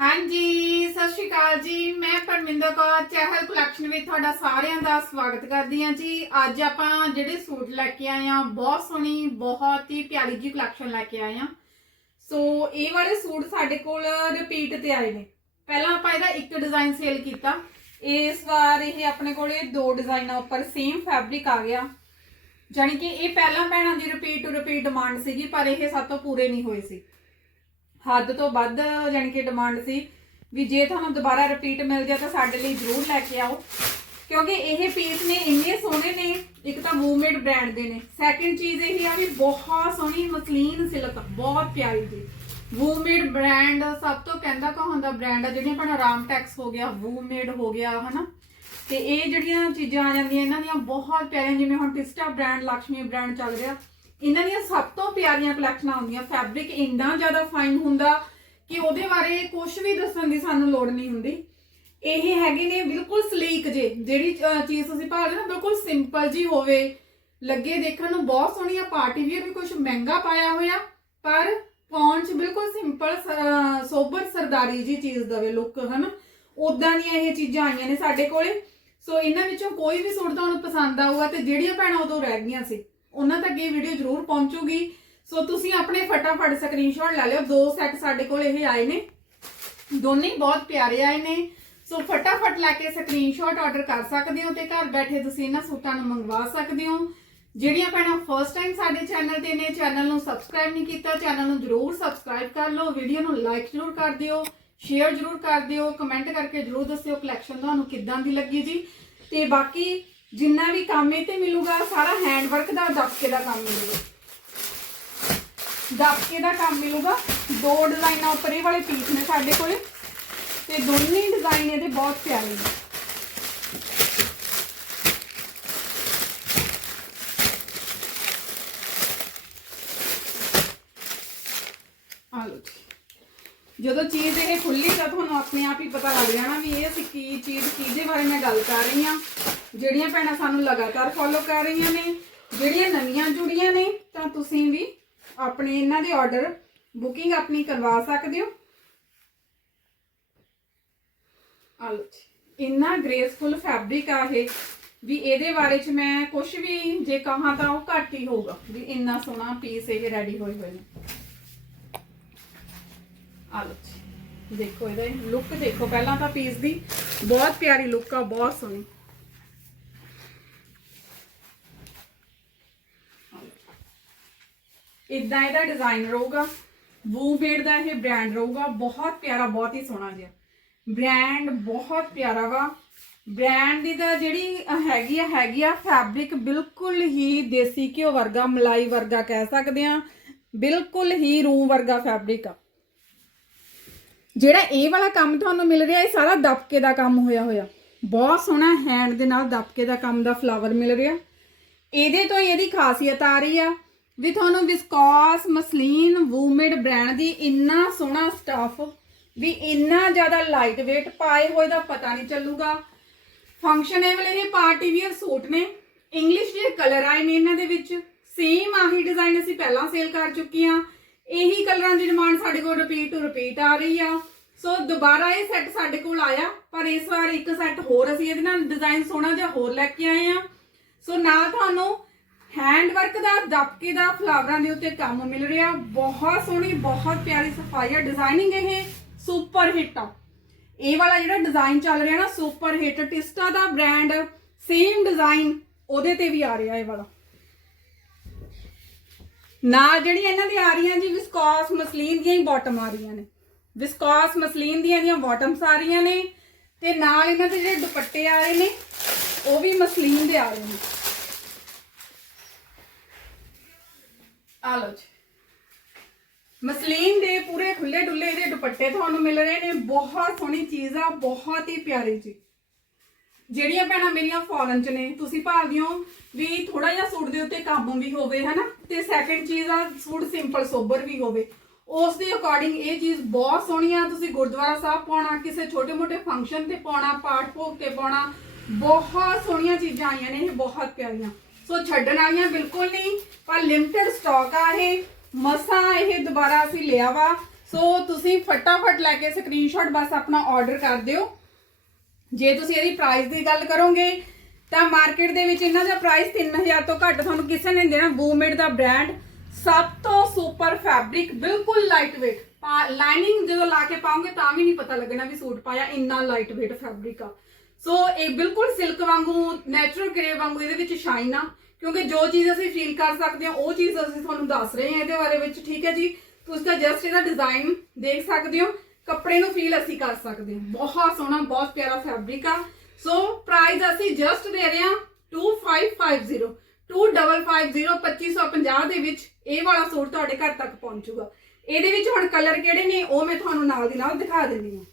ਹਾਂਜੀ, ਸਤਿ ਸ਼੍ਰੀ ਅਕਾਲ ਜੀ। ਮੈਂ ਪਰਮਿੰਦਰ ਕੌਰ, ਚਹਿਲ ਕਲੈਕਸ਼ਨ ਵਿੱਚ ਤੁਹਾਡਾ ਸਾਰਿਆਂ ਦਾ ਸਵਾਗਤ ਕਰਦੀ ਹਾਂ ਜੀ। ਅੱਜ ਆਪਾਂ ਜਿਹੜੇ ਸੂਟ ਲੈ ਕੇ ਆਏ ਆ ਬਹੁਤ ਸੋਹਣੀ, ਬਹੁਤ ਹੀ ਪਿਆਰੀ ਜੀ ਕਲੈਕਸ਼ਨ ਲੈ ਕੇ ਆਏ ਆ ਸੋ ਇਹ ਵਾਲੇ ਸੂਟ ਸਾਡੇ ਕੋਲ ਰਿਪੀਟ ਤੇ ਆਏ ਨੇ। ਪਹਿਲਾਂ ਆਪਾਂ ਇਹਦਾ ਇੱਕ ਡਿਜ਼ਾਈਨ ਸੇਲ ਕੀਤਾ। ਇਸ ਵਾਰ ਇਹ ਆਪਣੇ ਕੋਲੇ ਦੋ ਡਿਜ਼ਾਈਨਾਂ ਉੱਪਰ ਸੇਮ ਫੈਬਰਿਕ ਆ ਗਿਆ। ਜਾਣੀ ਕਿ ਇਹ ਪਹਿਲਾਂ ਭੈਣਾਂ ਦੀ ਰਿਪੀਟ ਟੂ ਰਿਪੀਟ ਡਿਮਾਂਡ ਸੀਗੀ, ਪਰ ਇਹ ਸਭ ਤੋਂ ਪੂਰੇ ਨਹੀਂ ਹੋਏ ਸੀ। ਹੱਦ ਤੋਂ ਵੱਧ ਜਾਣੀ ਕਿ ਡਿਮਾਂਡ ਸੀ ਵੀ ਜੇ ਤੁਹਾਨੂੰ ਦੁਬਾਰਾ ਰਿਪੀਟ ਮਿਲ ਗਿਆ ਤਾਂ ਸਾਡੇ ਲਈ ਜ਼ਰੂਰ ਲੈ ਕੇ ਆਓ। ਕਿਉਂਕਿ ਇਹ ਪੀਸ ਨੇ ਇੰਨੇ ਸੋਹਣੇ ਨੇ, ਇੱਕ ਤਾਂ ਮੂਵਮੈਂਟ ਬ੍ਰਾਂਡ ਦੇ ਨੇ। ਸੈਕਿੰਡ ਚੀਜ਼ ਇਹ ਆ ਵੀ ਬਹੁਤ ਸੋਹਣੀ ਮਸਲੀਨ ਸਿਲਕ ਬਹੁਤ ਪਿਆਰੀ ਜੀ ਵੂਮੇਡ ਬ੍ਰਾਂਡ ਸਭ ਤੋਂ ਕਹਿੰਦਾ ਕਹਾਉਂਦਾ ਬ੍ਰਾਂਡ ਆ ਜਿਹੜੀਆਂ ਆਪਣਾ ਰਾਮ ਟੈਕਸ ਹੋ ਗਿਆ ਵੂਮੇਡ ਹੋ ਗਿਆ, ਹਨਾ? ਤੇ ਇਹ ਜਿਹੜੀਆਂ ਚੀਜ਼ਾਂ ਆ ਜਾਂਦੀਆਂ, ਇਹਨਾਂ ਦੀਆਂ ਬਹੁਤ ਪਿਆਰੀਆਂ, ਜਿਵੇਂ ਹੁਣ ਟਿਸਟਾ ਬ੍ਰਾਂਡ ਲక్ష్ਮੀ ਬ੍ਰਾਂਡ ਚੱਲ ਰਿਹਾ। ਇਹਨਾਂ ਦੀਆਂ ਸਭ ਤੋਂ ਪਿਆਰੀਆਂ ਕਲੈਕਸ਼ਨਾਂ ਹੁੰਦੀਆਂ। ਫੈਬਰਿਕ ਇੰਨਾ ਜ਼ਿਆਦਾ ਫਾਈਨ ਹੁੰਦਾ ਕਿ ਉਹਦੇ ਬਾਰੇ ਕੁਝ ਵੀ ਦੱਸਣ ਦੀ ਸਾਨੂੰ ਲੋੜ ਨਹੀਂ ਹੁੰਦੀ। ਇਹ ਹੈਗੇ ਨੇ ਬਿਲਕੁਲ ਸਲੀਕ ਜੇ। ਜਿਹੜੀ ਚੀਜ਼ ਤੁਸੀਂ ਭਾਲਦੇ ਨਾ, ਬਿਲਕੁਲ ਸਿੰਪਲ ਜੀ ਹੋਵੇ। ਲੱਗੇ ਦੇਖਣ ਨੂੰ ਬਹੁਤ ਸੋਹਣੀਆ। ਪਾਰਟੀ ਵੀਅਰ ਵੀ ਕੁਝ ਮਹਿੰਗਾ ਪਾਇਆ ਹੋਇਆ। ਪਰ ਪਾਉਣ ਚ ਬਿਲਕੁਲ ਸਿੰਪਲ ਸੋਬਰ ਸਰਦਾਰੀ ਜੀ ਚੀਜ਼ ਦਵੇ ਲੁੱਕ ਹਨਾ? ਉਦਾਂ ਦੀਆਂ ਇਹ ਚੀਜ਼ਾਂ ਆਈਆਂ ਨੇ ਸਾਡੇ ਕੋਲੇ। ਸੋ ਇਹਨਾਂ ਵਿੱਚੋਂ ਕੋਈ ਵੀ ਸੂਟ ਤੁਹਾਨੂੰ ਪਸੰਦ ਆਊਗਾ ਤੇ ਜਿਹੜੀਆਂ ਭੈਣਾਂ ਉਦੋਂ ਰਹਿ ਗਈਆਂ ਸੀ। ਉਹਨਾਂ ਤੱਕ ਇਹ ਵੀਡੀਓ ਜ਼ਰੂਰ ਪਹੁੰਚੂਗੀ। ਸੋ ਤੁਸੀਂ ਆਪਣੇ ਫਟਾਫਟ ਸਕਰੀਨਸ਼ਾਟ ਲੈ ਲਿਓ। ਦੋ ਸੈੱਟ ਸਾਡੇ ਕੋਲ ਇਹ ਆਏ ਨੇ। ਦੋਨੇ ਬਹੁਤ ਪਿਆਰੇ ਆਏ ਨੇ। ਸੋ ਫਟਾਫਟ ਲੈ ਕੇ ਸਕਰੀਨਸ਼ਾਟ ਆਰਡਰ ਕਰ ਸਕਦੇ ਹੋ ਤੇ ਘਰ ਬੈਠੇ ਤੁਸੀਂ ਇਹਨਾਂ ਸੂਟਾਂ ਨੂੰ ਮੰਗਵਾ ਸਕਦੇ ਹੋ। ਜਿਹੜੀਆਂ ਭੈਣਾਂ ਫਰਸਟ ਟਾਈਮ ਸਾਡੇ ਚੈਨਲ ਤੇ ਨੇ ਚੈਨਲ ਨੂੰ ਸਬਸਕ੍ਰਾਈਬ ਨਹੀਂ ਕੀਤਾ ਚੈਨਲ ਨੂੰ ਜਰੂਰ ਸਬਸਕ੍ਰਾਈਬ ਕਰ ਲਓ। ਵੀਡੀਓ ਨੂੰ ਲਾਈਕ ਜਰੂਰ ਕਰ ਦਿਓ। ਸ਼ੇਅਰ ਜਰੂਰ ਕਰ ਦਿਓ। ਕਮੈਂਟ ਕਰਕੇ ਜਰੂਰ ਦੱਸਿਓ ਕਲੈਕਸ਼ਨ ਤੁਹਾਨੂੰ ਕਿੱਦਾਂ ਦੀ ਲੱਗੀ ਜੀ। ਤੇ ਬਾਕੀ ਜਿੰਨਾ ਵੀ ਕੰਮ ਇਹ ਤੇ ਮਿਲੂਗਾ, ਸਾਰਾ ਹੈਂਡਵਰਕ ਦਾ, ਦਬਕੇ ਦਾ ਕੰਮ ਮਿਲੂਗਾ। ਦਬਕੇ ਦਾ ਕੰਮ ਮਿਲੂਗਾ। ਦੋ ਡਿਜ਼ਾਈਨਾਂ ਉੱਪਰ ਇਹ ਵਾਲੇ ਪੀਸ ਨੇ ਸਾਡੇ ਕੋਲੇ। ਤੇ ਦੋਨੇ ਡਿਜ਼ਾਈਨ ਇਹਦੇ ਬਹੁਤ ਪਿਆਰੇ ਨੇ ਆ ਲਓ ਜੀ ਜਦੋਂ ਚੀਜ਼ ਇਹ ਖੁੱਲੀ ਤਾਂ ਤੁਹਾਨੂੰ ਆਪਣੇ ਆਪ ਹੀ ਪਤਾ ਲੱਗ ਜਾਣਾ ਵੀ ਇਹ ਅਸੀਂ ਕੀ ਚੀਜ਼, ਕਿਹਦੇ ਬਾਰੇ ਮੈਂ ਗੱਲ ਕਰ ਰਹੀ ਹਾਂ। ਜਿਹੜੀਆਂ ਭੈਣਾਂ ਸਾਨੂੰ ਲਗਾਤਾਰ ਫੋਲੋ ਕਰ ਰਹੀਆਂ ਨੇ, ਜਿਹੜੀਆਂ ਨਵੀਆਂ ਜੁੜੀਆਂ ਨੇ, ਤਾਂ ਤੁਸੀਂ ਵੀ ਆਪਣੇ ਇਹਨਾਂ ਦੇ ਆਰਡਰ ਬੁਕਿੰਗ ਆਪਣੀ ਕਰਵਾ ਸਕਦੇ ਹੋ। ਆ ਇੰਨਾ ਗ੍ਰੇਸਫੁਲ ਫੈਬਰਿਕ ਆ ਇਹ, ਵੀ ਇਹਦੇ ਬਾਰੇ ਚ ਮੈਂ ਕੁਝ ਵੀ ਜੇ ਕਹਾਂ ਤਾਂ ਉਹ ਘੱਟ ਹੀ ਹੋਊਗਾ, ਵੀ ਇੰਨਾ ਸੋਹਣਾ ਪੀਸ ਇਹ ਰੈਡੀ ਹੋਏ ਹੋਏ ਨੇ। ਆ ਲਓ ਜੀ ਦੇਖੋ ਇਹਦਾ ਲੁੱਕ ਦੇਖੋ, ਪਹਿਲਾਂ ਤਾਂ ਪੀਸ ਦੀ ਬਹੁਤ ਪਿਆਰੀ ਲੁੱਕ ਆ, ਬਹੁਤ ਸੋਹਣੀ। ਇਦਾਂ ਇਹਦਾ ਡਿਜ਼ਾਈਨ ਰਹੂਗਾ ਵੂਮੇਡ ਦਾ ਇਹ ਬ੍ਰਾਂਡ ਰਹੂਗਾ, ਬਹੁਤ ਪਿਆਰਾ, ਬਹੁਤ ਹੀ ਸੋਹਣਾ ਜਿਹਾ। ਬ੍ਰਾਂਡ ਬਹੁਤ ਪਿਆਰਾ ਵਾ। ਬ੍ਰਾਂਡ ਦੀ ਤਾਂ ਜਿਹੜੀ ਹੈਗੀ ਆ ਹੈਗੀ ਆ ਫੈਬਰਿਕ ਬਿਲਕੁਲ ਹੀ ਦੇਸੀ ਘਿਓ ਵਰਗਾ, ਮਲਾਈ ਵਰਗਾ ਕਹਿ ਸਕਦੇ ਆ। ਬਿਲਕੁਲ ਹੀ ਰੂਮ ਵਰਗਾ ਫੈਬਰਿਕ ਆ। ਜਿਹੜਾ ਇਹ ਵਾਲਾ ਕੰਮ ਤੁਹਾਨੂੰ ਮਿਲ ਰਿਹਾ, ਇਹ ਸਾਰਾ ਦਬਕੇ ਦਾ ਕੰਮ ਹੋਇਆ ਹੋਇਆ। ਬਹੁਤ ਸੋਹਣਾ ਹੈਂਡ ਦੇ ਨਾਲ ਦਬਕੇ ਦਾ ਕੰਮ ਦਾ ਫਲਾਵਰ ਮਿਲ ਰਿਹਾ। ਇਹਦੇ ਤੋਂ ਇਹਦੀ ਖਾਸੀਅਤ ਆ ਰਹੀ ਆ ਵੀ ਤੁਹਾਨੂੰ ਵਿਸਕੋਸ ਮਸਲੀਨ ਵੂਮੇਡ ਬ੍ਰਾਂਡ ਦੀ ਇੰਨਾ ਸੋਹਣਾ ਸਟਾਫ ਵੀ ਇੰਨਾ ਜ਼ਿਆਦਾ ਲਾਈਟ weight ਪਾਏ ਹੋਏ ਦਾ ਪਤਾ ਨਹੀਂ ਚੱਲੂਗਾ। ਫੰਕਸ਼ਨੇਬਲ ਇਹ ਪਾਰਟੀ ਵੀਅਰ ਸੂਟ ਨੇ। ਇੰਗਲਿਸ਼ ਦੇ ਕਲਰ ਆਏ ਨੇ ਇਹਨਾਂ ਦੇ ਵਿੱਚ। ਸੇਮ ਆਹੀ ਡਿਜ਼ਾਈਨ ਅਸੀਂ ਪਹਿਲਾਂ ਸੇਲ ਕਰ ਚੁੱਕੇ ਆ ਇਹੀ ਕਲਰਾਂ ਦੀ ਡਿਮਾਂਡ ਸਾਡੇ ਕੋਲ ਰਿਪੀਟ ਟੂ ਰਿਪੀਟ ਆ ਰਹੀ ਆ। ਸੋ ਦੁਬਾਰਾ ਇਹ ਸੈੱਟ ਸਾਡੇ ਕੋਲ ਆਇਆ, ਪਰ ਇਸ ਵਾਰ ਇੱਕ ਸੈੱਟ ਹੋਰ ਅਸੀਂ ਇਹਦੇ ਨਾਲ ਡਿਜ਼ਾਈਨ ਸੋਹਣਾ ਜਿਹਾ ਹੋਰ ਲੈ ਕੇ ਆਏ ਆ। ਸੋ ਨਾਲ ਤੁਹਾਨੂੰ ਹੈਂਡ ਵਰਕ ਦਾ ਦਬਕੇ ਦਾ ਫਲਾਵਰਾਂ ਦੇ ਉੱਤੇ ਕੰਮ ਮਿਲ ਰਿਹਾ। ਬਹੁਤ ਸੋਹਣੀ, ਬਹੁਤ ਪਿਆਰੀ ਸਫ਼ਾਈ ਆ। ਡਿਜ਼ਾਈਨਿੰਗ ਇਹ ਸੁਪਰ ਹਿੱਟ ਆ। ਇਹ ਵਾਲਾ ਜਿਹੜਾ ਡਿਜ਼ਾਈਨ ਚੱਲ ਰਿਹਾ ਨਾ ਸੁਪਰ ਹਿੱਟ ਟਿਸਟਾ ਦਾ ਬ੍ਰਾਂਡ ਸੇਮ ਡਿਜ਼ਾਈਨ ਉਹਦੇ ਤੇ ਵੀ ਆ ਰਿਹਾ ਇਹ ਵਾਲਾ। ਨਾਲ ਜਿਹੜੀਆਂ ਇਹਨਾਂ ਦੀ ਆ ਰਹੀਆਂ ਜੀ ਵਿਸਕੋਸ ਮਸਲੀਨ ਦੀਆਂ ਹੀ ਬਾਟਮ ਆ ਰਹੀਆਂ ਨੇ। ਵਿਸਕੋਸ ਮਸਲੀਨ ਦੀਆਂ ਦੀਆਂ ਬਾਟਮਸ ਆ ਰਹੀਆਂ ਨੇ ਤੇ ਨਾਲ ਇਹਨਾਂ ਦੇ ਜਿਹੜੇ ਦੁਪੱਟੇ ਆ ਰਹੇ ਨੇ, ਉਹ ਵੀ ਮਸਲੀਨ ਦੇ ਆ ਰਹੇ ਨੇ। ਆ ਲਓ ਜੀ। ਮਸਲੀਨ ਦੇ ਪੂਰੇ ਖੁੱਲੇ ਡੁੱਲੇ ਦੇ ਦੁਪੱਟੇ ਤੁਹਾਨੂੰ ਮਿਲ ਰਹੇ ਨੇ। ਬਹੁਤ ਸੋਹਣੀ ਚੀਜ਼ ਆ, ਬਹੁਤ ਹੀ ਪਿਆਰੀ ਜੀ। ਜਿਹੜੀਆਂ ਭੈਣਾਂ ਮੇਰੀਆਂ ਫੋਰਨ ਚ ਨੇ, ਤੁਸੀਂ ਭਾਲਦੀ ਹੋ, ਵੀ ਥੋੜਾ ਜਿਹਾ ਸੂਟ ਦੇ ਉੱਤੇ ਕੰਮ ਵੀ ਹੋਵੇ, ਹਨਾ? ਤੇ ਸੈਕੰਡ ਚੀਜ਼ ਆ ਸੂਟ ਸਿੰਪਲ ਸੋਬਰ ਵੀ ਹੋਵੇ। ਉਸ ਦੇ ਅਕੋਰਡਿੰਗ ਇਹ ਚੀਜ਼ ਬਹੁਤ ਸੋਹਣੀ ਆ, ਤੁਸੀਂ ਗੁਰਦੁਆਰਾ ਸਾਹਿਬ ਪਾਉਣਾ, ਕਿਸੇ ਛੋਟੇ-ਮੋਟੇ ਫੰਕਸ਼ਨ ਤੇ ਪਾਉਣਾ, ਪਾਠ ਭੋਗ ਤੇ ਪਾਉਣਾ, ਬਹੁਤ ਸੋਹਣੀਆਂ ਚੀਜ਼ਾਂ ਆਈਆਂ ਨੇ, ਇਹ ਬਹੁਤ ਪਿਆਰੀਆਂ। ਸੋ ਛੱਡਣ ਵਾਲੀਆਂ ਬਿਲਕੁਲ ਨਹੀਂ, ਪਰ ਲਿਮਟਿਡ ਸਟਾਕ ਆ ਇਹ, ਮਸਾਂ ਇਹ ਦੁਬਾਰਾ ਅਸੀਂ ਲਿਆ ਵਾ। ਸੋ ਤੁਸੀਂ ਫਟਾਫਟ ਲੈ ਕੇ ਸਕਰੀਨਸ਼ਾਟ ਬਸ ਆਪਣਾ ਆਰਡਰ ਕਰ ਦਿਓ। ਜੇ ਤੁਸੀਂ ਇਹਦੀ ਪ੍ਰਾਈਸ ਦੀ ਗੱਲ ਕਰੋਗੇ, ਤਾਂ ਮਾਰਕੀਟ ਦੇ ਵਿੱਚ ਇਹਨਾਂ ਦਾ ਪ੍ਰਾਈਸ 3000 ਤੋਂ ਘੱਟ ਤੁਹਾਨੂੰ ਕਿਸੇ ਨੇ ਦੇਣਾ। ਬੂਮੇਡ ਦਾ ਬ੍ਰਾਂਡ ਸਭ ਤੋਂ ਸੁਪਰ ਫੈਬਰਿਕ ਬਿਲਕੁਲ ਲਾਈਟ weight ਲਾਈਨਿੰਗ ਜਦੋਂ ਲਾ ਕੇ ਪਾਉਂਗੇ ਤਾਂ ਵੀ ਨਹੀਂ ਪਤਾ ਲੱਗਣਾ ਵੀ ਸੂਟ ਪਾਇਆ ਇੰਨਾ ਲਾਈਟ weight ਫੈਬਰਿਕ ਆ। ਸੋ ਇਹ ਬਿਲਕੁਲ ਸਿਲਕ ਵਾਂਗੂ ਨੈਚੁਰਲ ਗ੍ਰੇ ਵਾਂਗੂ ਇਹਦੇ ਵਿੱਚ ਸ਼ਾਈਨ ਆ। ਕਿਉਂਕਿ ਜੋ ਚੀਜ਼ ਅਸੀਂ ਫੀਲ ਕਰ ਸਕਦੇ ਹਾਂ, ਉਹ ਚੀਜ਼ ਅਸੀਂ ਤੁਹਾਨੂੰ ਦੱਸ ਰਹੇ ਹਾਂ ਇਹਦੇ ਬਾਰੇ ਵਿੱਚ, ਠੀਕ ਹੈ ਜੀ? ਤੁਸੀਂ ਤਾਂ ਜਸਟ ਇਹਦਾ ਡਿਜ਼ਾਈਨ ਦੇਖ ਸਕਦੇ ਹੋ। ਕੱਪੜੇ ਨੂੰ ਫੀਲ ਅਸੀਂ ਕਰ ਸਕਦੇ ਹਾਂ। ਬਹੁਤ ਸੋਹਣਾ, ਬਹੁਤ ਪਿਆਰਾ ਫੈਬਰਿਕ ਆ। ਸੋ ਪ੍ਰਾਈਸ ਅਸੀਂ ਜਸਟ ਦੇ ਰਹੇ ਹਾਂ 2550 2550 ਦੇ ਵਿੱਚ ਇਹ ਵਾਲਾ ਸੂਟ ਤੁਹਾਡੇ ਘਰ ਤੱਕ ਪਹੁੰਚੂਗਾ। ਇਹਦੇ ਵਿੱਚ ਹੁਣ ਕਲਰ ਕਿਹੜੇ ਨੇ, ਉਹ ਮੈਂ ਤੁਹਾਨੂੰ ਨਾਲ ਦੀ ਨਾਲ ਦਿਖਾ ਦਿੰਦੀ ਹਾਂ।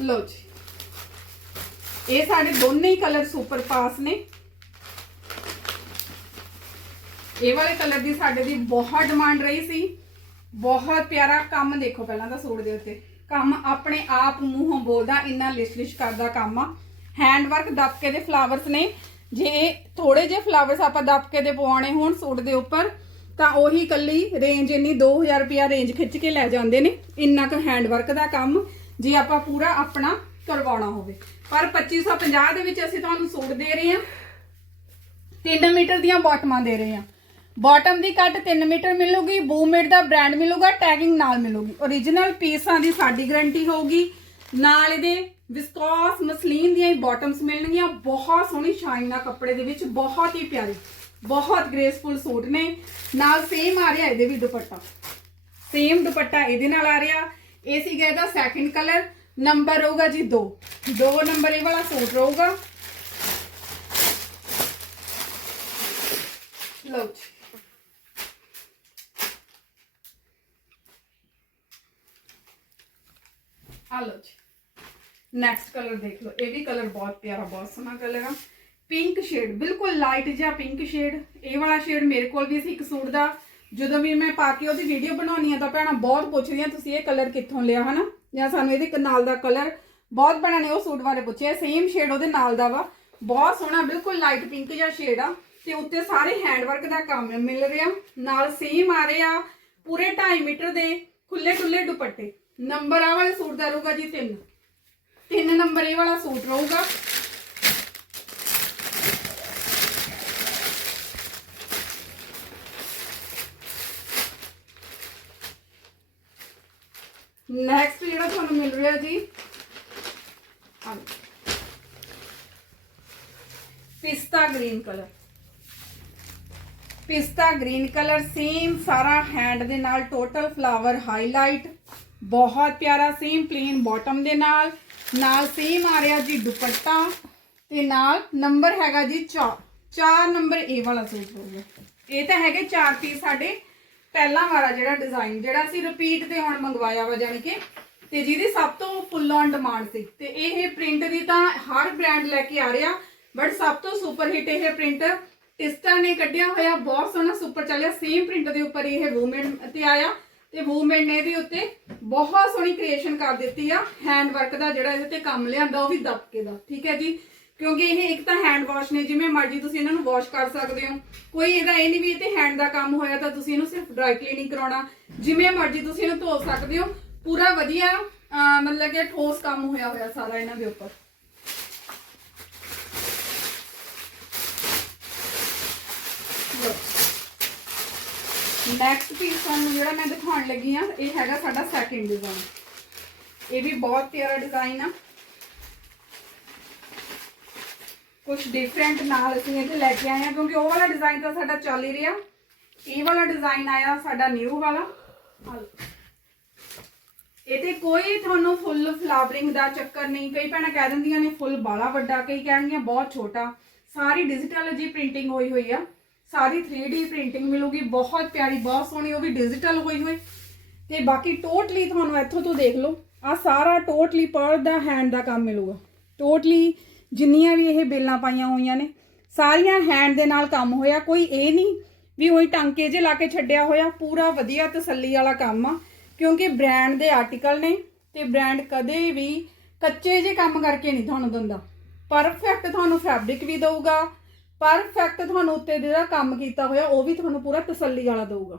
ਲਓ ਜੀ। ਇਹ ਸਾਡੇ ਦੋਨੇ ਹੀ ਕਲਰ ਸੁਪਰ ਪਾਸ ਨੇ। ਇਹ ਵਾਲੇ ਕਲਰ ਦੀ ਸਾਡੇ ਦੀ ਬਹੁਤ ਡਿਮਾਂਡ ਰਹੀ ਸੀ। ਬਹੁਤ ਪਿਆਰਾ ਕੰਮ ਦੇਖੋ ਪਹਿਲਾਂ ਤਾਂ ਸੂਟ ਦੇ ਉੱਤੇ। ਕੰਮ ਆਪਣੇ ਆਪ ਮੂੰਹੋਂ ਬੋਲਦਾ, ਇੰਨਾ ਲਿਸ਼ ਲਿਸ਼ ਕਰਦਾ ਕੰਮ ਆ। ਹੈਂਡ ਵਰਕ ਦਬਕੇ ਦੇ ਫਲਾਵਰਸ ਨੇ। ਜੇ ਥੋੜੇ ਜਿਹੇ ਫਲਾਵਰਸ ਆਪਾਂ ਦਬਕੇ ਦੇ ਪਵਾਉਣੇ ਹੋਣ ਸੂਟ ਦੇ ਉੱਪਰ, ਤਾਂ ਉਹੀ ਕੱਲੀ ਰੇਂਜ ਇੰਨੀ 2000 ਰੁਪਿਆ ਰੇਂਜ ਖਿੱਚ ਕੇ ਲੈ ਜਾਂਦੇ ਨੇ। ਇੰਨਾ ਕੁ ਹੈਂਡ ਵਰਕ ਦਾ ਕੰਮ ਜੇ ਆਪਾਂ ਪੂਰਾ ਆਪਣਾ ਕਰਵਾਉਣਾ ਹੋਵੇ। ਪਰ 2550 ਦੇ ਵਿੱਚ ਅਸੀਂ ਤੁਹਾਨੂੰ ਸੂਟ ਦੇ ਰਹੇ ਹਾਂ। 3 ਮੀਟਰ ਦੀਆਂ ਬਾਟਮਾਂ ਦੇ ਰਹੇ ਹਾਂ। ਬਾਟਮ ਦੀ ਕੱਟ 3 ਮੀਟਰ ਮਿਲੂਗੀ ਬੂਮੇਡ ਦਾ ਬ੍ਰਾਂਡ ਮਿਲੂਗਾ ਟੈਗਿੰਗ ਨਾਲ ਮਿਲੂਗੀ। Origignal ਪੀਸਾਂ ਦੀ ਸਾਡੀ ਗਾਰੰਟੀ ਹੋਊਗੀ। ਨਾਲ ਇਹਦੇ ਵਿਸਕੋਸ ਮਸਲੀਨ ਦੀਆਂ ਹੀ ਬਾਟਮਸ ਮਿਲਣਗੀਆਂ। ਬਹੁਤ ਸੋਹਣੀ ਸ਼ਾਈਨ ਨਾਲ ਕੱਪੜੇ ਦੇ ਵਿੱਚ, ਬਹੁਤ ਹੀ ਪਿਆਰੀ, ਬਹੁਤ ਗ੍ਰੇਸਫੁਲ ਸੂਟ ਨੇ। ਨਾਲ ਸੇਮ ਆ ਰਿਹਾ ਇਹਦੇ ਵੀ ਦੁਪੱਟਾ। ਸੇਮ ਦੁਪੱਟਾ ਇਹਦੇ ਨਾਲ ਆ ਰਿਹਾ। ਇਹ ਸੀਗਾ ਇਹਦਾ ਸੈਕਿੰਡ ਕਲਰ ਨੰਬਰ ਹੋਊਗਾ ਜੀ 2 2 ਨੰਬਰ ਇਹ ਵਾਲਾ ਸੂਟ ਰਹੂਗਾ। ਲਓ ਜੀ। ਆ ਲਓ ਜੀ। ਨੈਕਸਟ ਕਲਰ ਦੇਖ ਲਓ। ਇਹ ਵੀ ਕਲਰ ਬਹੁਤ ਪਿਆਰਾ, ਬਹੁਤ ਸੋਹਣਾ ਕਲਰ ਆ। ਪਿੰਕ ਸ਼ੇਡ ਬਿਲਕੁਲ ਲਾਈਟ ਜਿਹਾ ਪਿੰਕ ਸ਼ੇਡ ਇਹ ਵਾਲਾ ਸ਼ੇਡ ਮੇਰੇ ਕੋਲ ਵੀ ਸੀ ਇੱਕ ਸੂਟ ਦਾ। ਜਦੋਂ ਵੀ ਮੈਂ ਪਾ ਕੇ ਉਹਦੀ ਵੀਡੀਓ ਬਣਾਉਣੀ ਆ ਤਾਂ ਭੈਣਾਂ ਬਹੁਤ ਪੁੱਛਦੀਆਂ ਤੁਸੀਂ ਇਹ ਕਲਰ ਕਿੱਥੋਂ ਲਿਆ? ਹਨਾ? ਜਾਂ ਸਾਨੂੰ ਇਹਦੇ ਨਾਲ ਦਾ ਕਲਰ ਬਹੁਤ ਭੈਣਾਂ ਨੇ ਉਹ ਸੂਟ ਬਾਰੇ ਪੁੱਛਿਆ। ਸੇਮ ਸ਼ੇਡ ਉਹਦੇ ਨਾਲ ਦਾ ਵਾ। ਬਹੁਤ ਸੋਹਣਾ, ਬਿਲਕੁਲ ਲਾਈਟ ਪਿੰਕ ਜਿਹਾ ਸ਼ੇਡ ਆ। ਤੇ ਉੱਤੇ ਸਾਰੇ ਹੈਂਡਵਰਕ ਦਾ ਕੰਮ ਮਿਲ ਰਿਹਾ। ਨਾਲ ਸੇਮ ਆ ਰਿਹਾ ਪੂਰੇ 2.5 ਮੀਟਰ ਦੇ ਖੁੱਲੇ ਖੁੱਲੇ ਦੁਪੱਟੇ। ਨੰਬਰ ਆ ਵਾਲੇ ਸੂਟ ਦਾ ਰਹੂਗਾ ਜੀ 3 ਤਿੰਨ ਨੰਬਰ ਇਹ ਵਾਲਾ ਸੂਟ ਰਹੂਗਾ। ਨੈਕਸਟ ਜਿਹੜਾ ਤੁਹਾਨੂੰ ਮਿਲ ਰਿਹਾ ਜੀ ਪਿਸਤਾ ਗ੍ਰੀਨ ਕਲਰ ਪਿਸਤਾ ਗ੍ਰੀਨ ਕਲਰ ਸੇਮ ਸਾਰਾ ਹੈਂਡ ਦੇ ਨਾਲ ਟੋਟਲ ਫਲਾਵਰ ਹਾਈਲਾਈਟ ਬਹੁਤ ਪਿਆਰਾ ਸੇਮ ਪਲੇਨ ਬਾਟਮ ਦੇ ਨਾਲ ਨਾਲ ਸੇਮ ਆ ਰਿਹਾ ਜੀ ਦੁਪੱਟਾ ਤੇ ਨਾਲ ਨੰਬਰ ਹੈਗਾ ਜੀ 4 4 ਨੰਬਰ ਇਹ ਵਾਲਾ ਸੂਟ ਹੋਊਗਾ ਇਹ ਤਾਂ ਹੈਗੇ 4 ਪੀਸ ਸਾਡੇ, ਪਹਿਲਾਂ ਵਾਲਾ ਜਿਹੜਾ ਡਿਜ਼ਾਈਨ ਜਿਹੜਾ ਅਸੀਂ ਰਿਪੀਟ ਤੇ ਹੁਣ ਮੰਗਵਾਇਆ ਵਾ ਜਾਨੀ ਕਿ, ਤੇ ਜਿਹਦੀ ਸਭ ਤੋਂ ਫੁੱਲ ਔਨ ਡਿਮਾਂਡ ਸੀ। ਤੇ ਇਹ ਪ੍ਰਿੰਟ ਦੀ ਤਾਂ ਹਰ ਬ੍ਰਾਂਡ ਲੈ ਕੇ ਆ ਰਿਹਾ ਬਟ ਸਭ ਤੋਂ ਸੁਪਰ ਹਿੱਟ ਇਹ ਪ੍ਰਿੰਟ ਟਿਸਟਾ ਨੇ ਕੱਢਿਆ ਹੋਇਆ, ਬਹੁਤ ਸੋਹਣਾ ਸੁਪਰ ਚੱਲਿਆ ਸੇਮ ਪ੍ਰਿੰਟ ਦੇ ਉੱਪਰ ਇਹ ਵੂਮਨ ਤੇ ਆਇਆ। ਤੇ ਵੂਮਨ ਨੇ ਇਹਦੇ ਉੱਤੇ ਬਹੁਤ ਸੋਹਣੀ ਕ੍ਰੀਏਸ਼ਨ ਕਰ ਦਿੱਤੀ ਆ। ਹੈਂਡ ਵਰਕ ਦਾ ਜਿਹੜਾ ਇਹਦੇ ਤੇ ਕੰਮ ਲਿਆਂਦਾ, ਉਹ ਵੀ ਦਬਕੇ ਦਾ, ਠੀਕ ਹੈ ਜੀ? ਕਿਉਂਕਿ ਇਹ ਇੱਕ ਤਾਂ ਹੈਂਡ ਵਾਸ਼ ਨੇ, ਜਿਵੇਂ ਮਰਜ਼ੀ ਤੁਸੀਂ ਇਹਨਾਂ ਨੂੰ ਵਾਸ਼ ਕਰ ਸਕਦੇ ਹੋ। ਕੋਈ ਇਹਦਾ ਇਹ ਨਹੀਂ ਵੀ ਇਹ ਤੇ ਹੈਂਡ ਦਾ ਕੰਮ ਹੋਇਆ ਤਾਂ ਤੁਸੀਂ ਇਹਨੂੰ ਸਿਰਫ ਡਰਾਈ ਕਲੀਨਿੰਗ ਕਰਾਉਣਾ। ਜਿਵੇਂ ਮਰਜ਼ੀ ਤੁਸੀਂ ਇਹਨੂੰ ਧੋ ਸਕਦੇ ਹੋ। ਪੂਰਾ ਵਧੀਆ, ਅਹ ਮਤਲਬ ਕਿ ਠੋਸ ਕੰਮ ਹੋਇਆ ਹੋਇਆ ਸਾਰਾ ਇਹਨਾਂ ਦੇ ਉੱਪਰ। ਨੈਕਸਟ ਪੀਸ ਤੁਹਾਨੂੰ ਜਿਹੜਾ ਮੈਂ ਦਿਖਾਉਣ ਲੱਗੀ ਆ ਇਹ ਹੈਗਾ ਸਾਡਾ ਸੈਕਿੰਡ ਡਿਜ਼ਾਈਨ ਇਹ ਵੀ ਬਹੁਤ ਪਿਆਰਾ ਡਿਜ਼ਾਈਨ ਆ। ਕੁਝ ਡਿਫਰੈਂਟ ਨਾਲ ਅਸੀਂ ਇਹਦੇ ਲੈ ਕੇ ਆਏ ਆ ਕਿਉਂਕਿ ਉਹ ਵਾਲਾ ਡਿਜ਼ਾਈਨ ਤਾਂ ਸਾਡਾ ਚੱਲ ਹੀ ਰਿਹਾ। ਇਹ ਵਾਲਾ ਡਿਜ਼ਾਈਨ ਆਇਆ ਸਾਡਾ ਨਿਊ ਵਾਲਾ। ਆਹ। ਕੋਈ ਤੁਹਾਨੂੰ ਫੁੱਲ ਫਲਾਵਰਿੰਗ ਦਾ ਚੱਕਰ ਨਹੀਂ, ਕਈ ਭੈਣਾਂ ਕਹਿ ਦਿੰਦੀਆਂ ਨੇ ਫੁੱਲ ਬਾਲਾ ਵੱਡਾ, ਕਈ ਕਹਿਣਗੀਆਂ ਬਹੁਤ ਛੋਟਾ। ਸਾਰੀ ਡਿਜੀਟਲ ਜੀ ਪ੍ਰਿੰਟਿੰਗ ਹੋਈ ਹੋਈ ਆ। ਸਾਰੀ 3D ਪ੍ਰਿੰਟਿੰਗ ਮਿਲੂਗੀ, ਬਹੁਤ ਪਿਆਰੀ, ਬਹੁਤ ਸੋਹਣੀ, ਉਹ ਵੀ ਡਿਜੀਟਲ ਹੋਈ ਹੋਈ। ਤੇ ਬਾਕੀ ਟੋਟਲੀ ਤੁਹਾਨੂੰ ਇੱਥੋਂ ਤੋਂ ਦੇਖ ਲਓ ਆ ਸਾਰਾ ਟੋਟਲੀ ਪਰ ਦਾ ਹੈਂਡ ਦਾ ਕੰਮ ਮਿਲੂਗਾ। ਟੋਟਲੀ ਜਿੰਨੀਆਂ ਵੀ ਇਹ ਬੇਲਾਂ ਪਾਈਆਂ ਹੋਈਆਂ ਨੇ, ਸਾਰੀਆਂ ਹੈਂਡ ਦੇ ਨਾਲ ਕੰਮ ਹੋਇਆ। ਕੋਈ ਇਹ ਨਹੀਂ ਵੀ ਉਹੀ ਟਾਂਕੇ ਜੇ ਲਾ ਕੇ ਛੱਡਿਆ ਹੋਇਆ, ਪੂਰਾ ਵਧੀਆ ਤਸੱਲੀ ਵਾਲਾ ਕੰਮ ਆ, ਕਿਉਂਕਿ ਬ੍ਰਾਂਡ ਦੇ ਆਰਟੀਕਲ ਨੇ ਤੇ ਬ੍ਰਾਂਡ ਕਦੇ ਵੀ ਕੱਚੇ ਜੇ ਕੰਮ ਕਰਕੇ ਨਹੀਂ ਤੁਹਾਨੂੰ ਦਿੰਦਾ। ਪਰਫੈਕਟ ਤੁਹਾਨੂੰ ਫੈਬਰਿਕ ਵੀ ਦਊਗਾ ਪਰਫੈਕਟ ਤੁਹਾਨੂੰ ਉੱਤੇ ਜਿਹੜਾ ਕੰਮ ਕੀਤਾ ਹੋਇਆ, ਉਹ ਵੀ ਤੁਹਾਨੂੰ ਪੂਰਾ ਤਸੱਲੀ ਵਾਲਾ ਦਊਗਾ।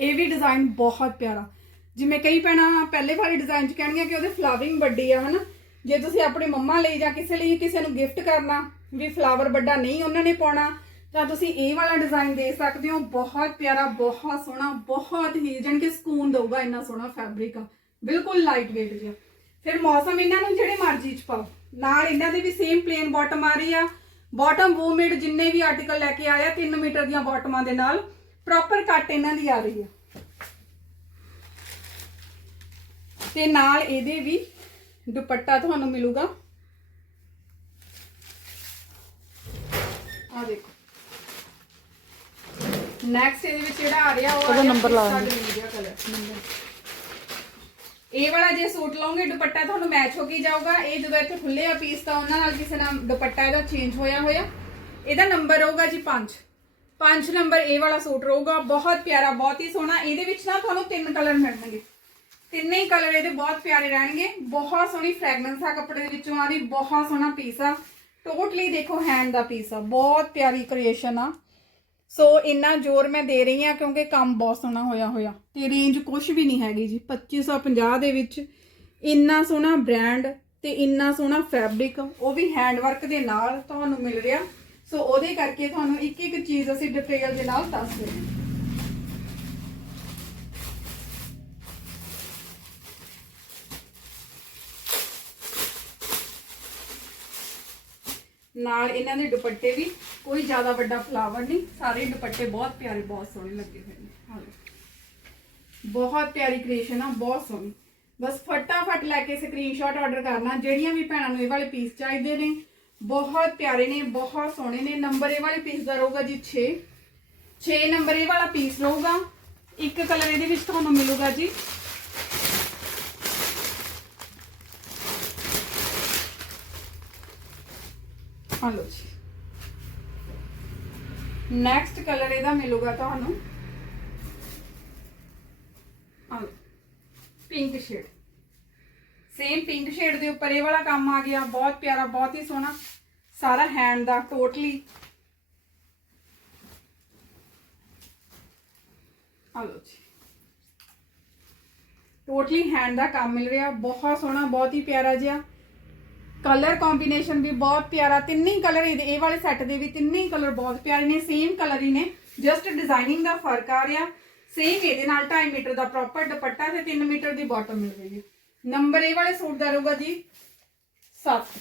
ਇਹ ਵੀ ਡਿਜ਼ਾਈਨ ਬਹੁਤ ਪਿਆਰਾ। ਜਿਵੇਂ ਕਈ ਭੈਣਾਂ ਪਹਿਲੇ ਵਾਲੇ ਡਿਜ਼ਾਈਨ 'ਚ ਕਹਿਣਗੀਆਂ ਕਿ ਉਹਦੇ ਫਲਾਵਰਿੰਗ ਵੱਡੀ ਆ, ਹਨਾ? ਜੇ ਤੁਸੀਂ ਆਪਣੇ ਮੰਮਾ ਲਈ ਜਾਂ ਕਿਸੇ ਲਈ ਕਿਸੇ ਨੂੰ ਗਿਫਟ ਕਰਨਾ, ਵੀ ਫਲਾਵਰ ਵੱਡਾ ਨਹੀਂ ਉਹਨਾਂ ਨੇ ਪਾਉਣਾ, ਤਾਂ ਤੁਸੀਂ ਇਹ ਵਾਲਾ ਡਿਜ਼ਾਈਨ ਦੇ ਸਕਦੇ ਹੋ। ਬਹੁਤ ਪਿਆਰਾ, ਬਹੁਤ ਸੋਹਣਾ, ਬਹੁਤ ਹੀ, ਜਾਣੀ ਕਿ ਸਕੂਨ ਦਊਗਾ ਇੰਨਾ ਸੋਹਣਾ ਫੈਬਰਿਕ ਆ ਬਿਲਕੁਲ ਲਾਈਟ weight ਜਿਹਾ। ਫਿਰ ਮੌਸਮ ਇਹਨਾਂ ਨੂੰ ਜਿਹੜੇ ਮਰਜ਼ੀ ਚ ਪਾਓ। ਨਾਲ ਇਹਨਾਂ ਦੇ ਵੀ ਸੇਮ ਪਲੇਨ ਬਾਟਮ ਆ ਰਹੀ ਆ। ਬਾਟਮ ਵੂਮੇਡ ਜਿੰਨੇ ਵੀ ਆਰਟੀਕਲ ਲੈ ਕੇ ਆਇਆ 3 ਮੀਟਰ ਦੀਆਂ ਬਾਟਮਾਂ ਦੇ ਨਾਲ ਪ੍ਰੋਪਰ ਕੱਟ ਇਹਨਾਂ ਦੀ ਆ ਰਹੀ ਆ। ਤੇ ਨਾਲ ਇਹਦੇ ਵੀ ਦੁਪੱਟਾ ਤੁਹਾਨੂੰ ਮਿਲੂਗਾ। ਆ ਦੇਖੋ। ਨੈਕਸਟ ਇਹਦੇ ਵਿੱਚ ਜਿਹੜਾ ਆ ਰਿਹਾ ਉਹ number ਲਾ ਕਲਰ ਇਹ ਵਾਲਾ ਜੇ ਸੂਟ ਲਓਗੇ, ਦੁਪੱਟਾ ਤੁਹਾਨੂੰ ਮੈਚ ਹੋ ਕੇ ਜਾਊਗਾ। ਇਹ ਜਦੋਂ ਇੱਥੇ ਖੁੱਲੇ ਆ ਪੀਸ ਤਾਂ ਉਹਨਾਂ ਨਾਲ ਕਿਸੇ ਨਾਲ ਦੁਪੱਟਾ ਇਹਦਾ ਚੇਂਜ ਹੋਇਆ ਹੋਇਆ। ਇਹਦਾ ਨੰਬਰ ਹੋਊਗਾ ਜੀ 5 5 ਨੰਬਰ ਇਹ ਵਾਲਾ ਸੂਟ ਰਹੂਗਾ। ਬਹੁਤ ਪਿਆਰਾ, ਬਹੁਤ ਹੀ ਸੋਹਣਾ। ਇਹਦੇ ਵਿੱਚ ਨਾ ਤੁਹਾਨੂੰ ਤਿੰਨ ਕਲਰ ਮਿਲਣਗੇ। ਤਿੰਨੇ ਹੀ ਕਲਰ ਇਹਦੇ ਬਹੁਤ ਪਿਆਰੇ ਰਹਿਣਗੇ। ਬਹੁਤ ਸੋਹਣੀ ਫ੍ਰੈਗਨੈਂਸ ਆ ਕੱਪੜੇ ਦੇ ਵਿੱਚੋਂ ਆ ਰਹੀ ਬਹੁਤ ਸੋਹਣਾ ਪੀਸ ਆ। ਟੋਟਲੀ ਦੇਖੋ ਹੈਂਡ ਦਾ ਪੀਸ ਆ। ਬਹੁਤ ਪਿਆਰੀ ਕ੍ਰੀਏਸ਼ਨ ਆ। ਸੋ ਇੰਨਾ ਜ਼ੋਰ ਮੈਂ ਦੇ ਰਹੀ ਆ ਕਿਉਂਕਿ ਕੰਮ ਬਹੁਤ ਸੋਹਣਾ ਹੋਇਆ ਹੋਇਆ। ਤੇ ਰੇਂਜ ਕੁਝ ਵੀ ਨਹੀਂ ਹੈਗੀ ਜੀ। 2550 ਦੇ ਵਿੱਚ ਇੰਨਾ ਸੋਹਣਾ ਬ੍ਰਾਂਡ ਤੇ ਇੰਨਾ ਸੋਹਣਾ ਫੈਬਰਿਕ ਉਹ ਵੀ ਹੈਂਡ ਵਰਕ ਦੇ ਨਾਲ ਤੁਹਾਨੂੰ ਮਿਲ ਰਿਹਾ। ਸੋ ਉਹਦੇ ਕਰਕੇ ਤੁਹਾਨੂੰ ਇੱਕ ਇੱਕ ਚੀਜ਼ ਅਸੀਂ ਡਿਟੇਲ ਦੇ ਨਾਲ ਦੱਸ ਦਿੰਦੇ ਹਾਂ। ਨਾਲ ਇਹਨਾਂ ਦੇ ਦੁਪੱਟੇ ਵੀ ਕੋਈ ਜ਼ਿਆਦਾ ਵੱਡਾ ਫਲਾਵਰ ਨਹੀਂ, ਸਾਰੇ ਦੁਪੱਟੇ ਬਹੁਤ ਪਿਆਰੇ, ਬਹੁਤ ਸੋਹਣੇ ਲੱਗੇ ਹੋਏ ਨੇ। ਆਹ ਬਹੁਤ ਪਿਆਰੀ ਕ੍ਰੀਏਸ਼ਨ ਆ, ਬਹੁਤ ਸੋਹਣੀ। ਬਸ ਫਟਾਫਟ ਲੈ ਕੇ ਸਕਰੀਨਸ਼ਾਟ ਆਰਡਰ ਕਰਨਾ, ਜਿਹੜੀਆਂ ਵੀ ਭੈਣਾਂ ਨੂੰ ਇਹ ਵਾਲੇ ਪੀਸ ਚਾਹੀਦੇ ਨੇ। ਬਹੁਤ ਪਿਆਰੇ ਨੇ, ਬਹੁਤ ਸੋਹਣੇ ਨੇ। ਨੰਬਰ ਇਹ ਵਾਲੇ ਪੀਸ ਦਾ ਰਹੂਗਾ ਜੀ 6 6 ਨੰਬਰ ਇਹ ਵਾਲਾ ਪੀਸ ਰਹੂਗਾ। ਇੱਕ ਕਲਰ ਇਹਦੇ ਵਿੱਚ ਤੁਹਾਨੂੰ ਮਿਲੂਗਾ ਜੀ। ਆ ਲਓ ਜੀ। ਨੈਕਸਟ ਕਲਰ ਇਹਦਾ ਮਿਲੂਗਾ ਤੁਹਾਨੂੰ। ਆ pink shade same pink shade ਦੇ ਉੱਪਰ ਇਹ ਵਾਲਾ ਕੰਮ ਆ ਗਿਆ। ਬਹੁਤ ਪਿਆਰਾ, ਬਹੁਤ ਹੀ ਸੋਹਣਾ। ਸਾਰਾ ਹੈਂਡ ਦਾ ਟੋਟਲੀ ਆ ਲਓ ਜੀ। ਟੋਟਲੀ ਹੈਂਡ ਦਾ ਕੰਮ ਮਿਲ ਰਿਹਾ। ਬਹੁਤ ਸੋਹਣਾ, ਬਹੁਤ ਹੀ ਪਿਆਰਾ ਜਿਹਾ। ਕਲਰ ਕੰਬੀਨੇਸ਼ਨ ਵੀ ਬਹੁਤ ਪਿਆਰਾ, ਤਿੰਨੇ ਕਲਰ ਇਹਦੇ, ਇਹ ਵਾਲੇ ਸੈੱਟ ਦੇ ਵੀ ਤਿੰਨੇ ਕਲਰ ਬਹੁਤ ਪਿਆਰੇ ਨੇ ਸੇਮ ਕਲਰ ਹੀ ਨੇ ਜਸਟ ਡਿਜ਼ਾਈਨਿੰਗ ਦਾ ਫ਼ਰਕ ਆ ਰਿਹਾ। ਸੇਮ ਇਹਦੇ ਨਾਲ 2.5 ਮੀਟਰ ਦਾ ਪ੍ਰੋਪਰ ਦੁਪੱਟਾ ਤੇ 3 ਮੀਟਰ ਦੀ ਬਾਟਮ ਮਿਲ ਰਹੀ ਹੈ। ਨੰਬਰ ਇਹ ਵਾਲੇ ਸੂਟ ਦਾ ਰਹੂਗਾ ਜੀ 7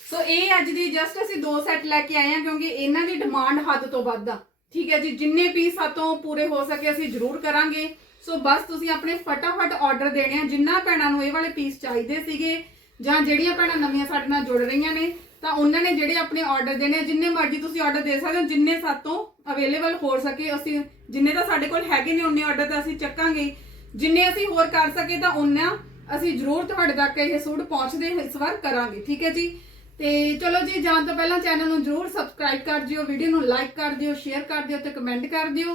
ਸੋ ਇਹ ਅੱਜ ਦੀ ਜਸਟ ਅਸੀਂ ਦੋ ਸੈੱਟ ਲੈ ਕੇ ਆਏ ਹਾਂ ਕਿਉਂਕਿ ਇਹਨਾਂ ਦੀ ਡਿਮਾਂਡ ਹੱਦ ਤੋਂ ਵੱਧ ਆ। ਠੀਕ ਹੈ ਜੀ, ਜਿੰਨੇ ਪੀਸ ਸਾਤੋਂ ਪੂਰੇ ਹੋ ਸਕੇ ਅਸੀਂ ਜ਼ਰੂਰ ਕਰਾਂਗੇ। ਸੋ ਬਸ ਤੁਸੀਂ ਆਪਣੇ ਫਟਾਫਟ ਆਰਡਰ ਦੇਣੇ ਆ। ਜਿੰਨਾ ਭੈਣਾਂ ਨੂੰ ਇਹ ਵਾਲੇ ਪੀਸ ਚਾਹੀਦੇ ਸੀਗੇ ਜਾਂ ਜਿਹੜੀਆਂ ਭੈਣਾਂ ਨਵੀਆਂ ਸਾਡੇ ਨਾਲ ਜੁੜ ਰਹੀਆਂ ਨੇ ਤਾਂ ਉਹਨਾਂ ਨੇ ਜਿਹੜੇ ਆਪਣੇ ਆਰਡਰ ਦੇਣੇ ਆ, ਜਿੰਨੇ ਮਰਜ਼ੀ ਤੁਸੀਂ ਆਰਡਰ ਦੇ ਸਕਦੇ ਹੋ ਜਿੰਨੇ ਸਾਤੋਂ ਅਵੇਲੇਬਲ ਹੋ ਸਕੇ ਅਸੀਂ ਜਿੰਨੇ ਤਾਂ ਸਾਡੇ ਕੋਲ ਹੈਗੇ ਨੇ ਉਨੇ ਆਰਡਰ ਤਾਂ ਅਸੀਂ ਚੱਕਾਂਗੇ। ਜਿੰਨੇ ਅਸੀਂ ਹੋਰ ਕਰ ਸਕੇ ਤਾਂ ਉਹਨਾਂ ਅਸੀਂ ਜ਼ਰੂਰ ਤੁਹਾਡੇ ਤੱਕ ਇਹ ਸੂਟ ਪਹੁੰਚਦੇ ਇਸ ਵਾਰ ਕਰਾਂਗੇ ਠੀਕ ਹੈ ਜੀ? ਤੇ ਚਲੋ ਜੀ ਜਾਣ ਤੋਂ ਪਹਿਲਾਂ ਚੈਨਲ ਨੂੰ ਜ਼ਰੂਰ ਸਬਸਕ੍ਰਾਈਬ ਕਰ ਦਿਓ ਵੀਡੀਓ ਨੂੰ ਲਾਈਕ ਕਰ ਦਿਓ ਸ਼ੇਅਰ ਕਰ ਦਿਓ ਤੇ ਕਮੈਂਟ ਕਰ ਦਿਓ।